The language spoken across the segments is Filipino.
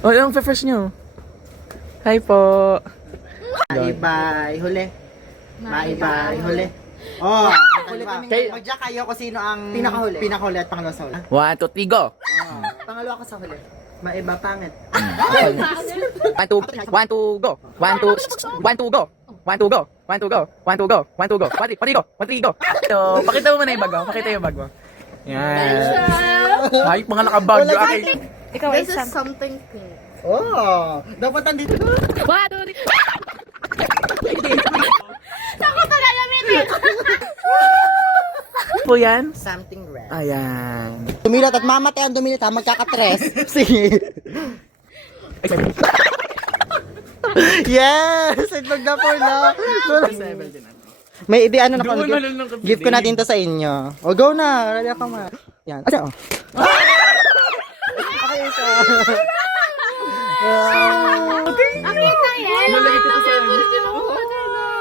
Oh, yung fresh nyo. Hi po. Bye-bye, huli. Bye-bye, huli. Oh, huli kami. Mag-jack kayo kung sino ang pinakahuli at pangalawa sa huli. 1, 2, 3, go! Pangalawa ka sa huli. Maiba, pangit. 1, 2, go! 1, 2, go! 1, 2, go! 1, 2, go! 1, 2, go! 1, 2, go! 1, 3, go! 1, 3, go! So, pakita mo muna yung bag mo. Pakita yung bag mo. Yan. Ay, mga nakabag. Okay. Ikaw ay This is something pink. Oh, dapat andito. Saan ko ito gagamitin? Po yan? Something red. Ayan. Dumilat at mamatay ang dumilat ha, magkakatres. Sige. Yes! Itlog na po na. May idi ano na po. Gift ko natin to sa inyo. O go na. Rally ka ma. Yan. Ano? Okay, isa. Akin na yan. Lalagay kita sa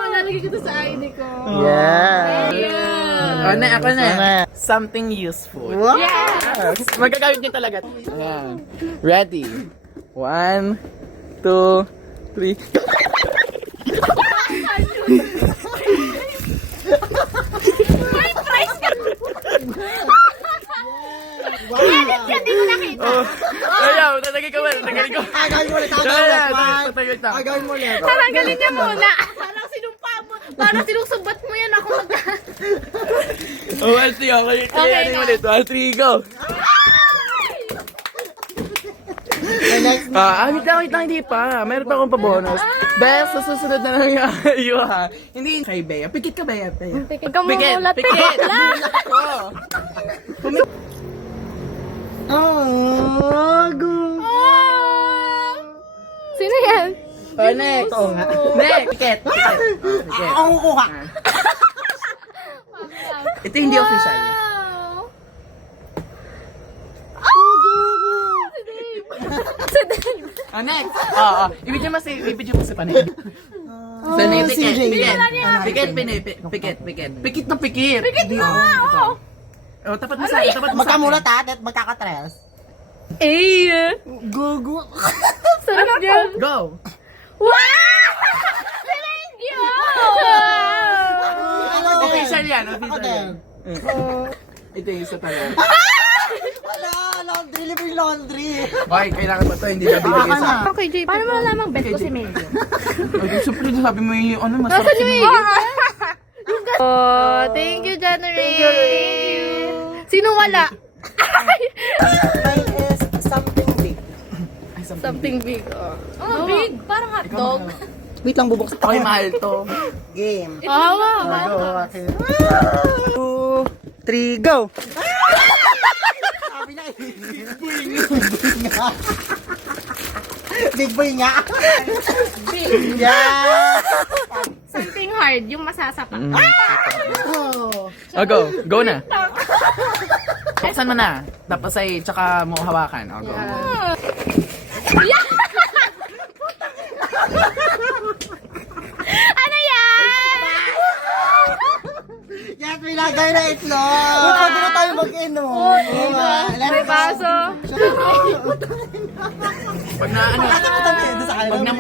Lalagay kita sa ID ko. Yeah. Ako na, ako na. Something useful. Wow. Yes. Magagamit niya talaga. Ayan. Ready. 1, 2, 3. Hindi mo nakita. Ayaw, tatagay ka ba? Tatagay ko. Agawin mo ulit. Tatagay ka. Agawin mo ulit. Tanggalin niya muna. Parang sinumpa mo. Parang sinusumbat mo yan ako mag... Oh, 1, 3, okay. Okay Ano na. ulit? 1, 3, go. Next. Wait lang, hindi pa. Meron pa akong pa-bonus. Best, sa susunod na lang yung ha. Hindi kay Bea. Pikit ka, Bea. Huwag kang mumulat. Pikit! Oh, go. Sino yan? Next. Oo nga. Next! Pikit! Pikit. Ako kukuha. Ito hindi official. Si Dave. Next! Ibigyan mo si Panay. So, next, si pikit. Jay. Pikit, pikit. Pikit na pikit. Pikit mo nga ako. Oh, tapat mo sa akin, tapat mo sa akin. Magkamulat ha, at magkakatres. Eh. Gugu. Sarap yan. Go! Wow! Thank you! Official yan, Ako official din. yan. Ito yung isa pala. Wala, laundry, libre laundry. Okay, kailangan ba ito? Hindi na bibigay sa akin. Okay, JP. Paano mo nalamang bet ko si Medyo? Okay, siyempre sabi mo yung ano, masarap Nasaan si yung May. Oh, thank you, January. Thank you. Sino wala? Mine is something big. Ay, Something big. Oh, big. Parang hotdog. Wait lang, bubuksan Okay, mahal to. Game. Oh, wow. Go, okay. 2, 3, go! Sabi na eh. Big boy nga. Big. Yeah. Something hard, yung masasapa. Oh. Oh, go. Go na. Buksan mo na. Tapos ay, tsaka mo hawakan. Oh, go. Ano yan? Yes, may lagay na itlog. Huwag pwede na tayo mag-inom. May baso. Pag na ano, Ano sa kanila? pag na